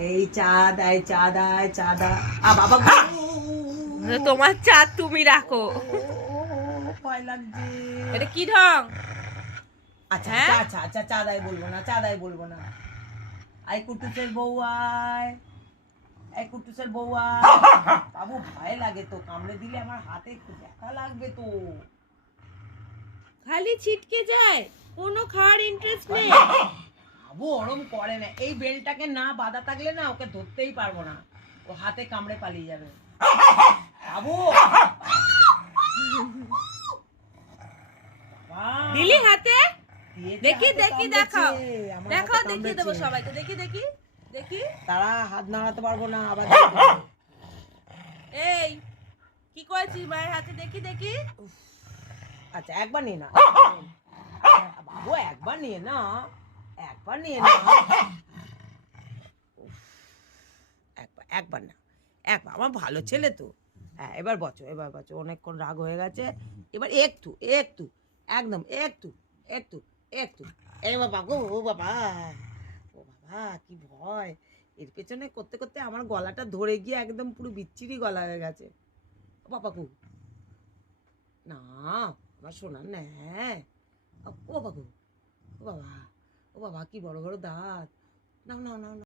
এই চাঁদ আয় চাঁদ আয় চাঁদ আয় বাবা তোমার চাঁদ তুমি রাখো। ভয় লাগছে। এটা কি ঢং? আচ্ছা আচ্ছা আচ্ছা চাঁদ আয় বলবো না, চাঁদ আয় বলবো না। আই কুটুসের বউ আয়, এই কুটুসের বউ আয়। বাবু ভয় লাগে তো, কামড়ে দিলে আমার হাতে ব্যথা লাগবে তো। খালি ছিটকে যায়, কোনো খাওয়ার ইন্টারেস্ট নেই। বাবু ওরম করে না, এই বেলটাকে না বাঁধা থাকলে না ওকে ধরতেই পারবো না, ও হাতে কামড়ে পালিয়ে যাবে। বাবু দিলি হাতে? দেখি দেখি দেখাও, আমার দেখাও, হাতে দেখিয়ে দেবো কামড়েছে। সবাইকে। দেখি দেখি দেখি। তারা হাত নাড়াতে পারবো না আবার। এই কি করেছিস মায়ের হাতে? দেখি দেখি। আচ্ছা একবার নিয়ে না বাবু, একবার নিয়ে না, একবার নিয়ে না, একবার না, একবার। আমার ভালো ছেলে তো। হ্যাঁ এবার বচো, এবার বচো, অনেকক্ষণ রাগ হয়ে গেছে। এবার একটু একটু, একদম একটু একটু একটু। এই বাবা গো, ও বাবা, ও বাবা কি ভয়। এর পেছনে করতে করতে আমার গলাটা ধরে গিয়ে একদম পুরো বিচ্ছিরি গলা হয়ে গেছে। ও বাবা গো, না আমার সোনার না। ও বাবা গো, ও বাবা, ও বাবা কি বড় বড় দাঁত। নাও নাও নাও নাও।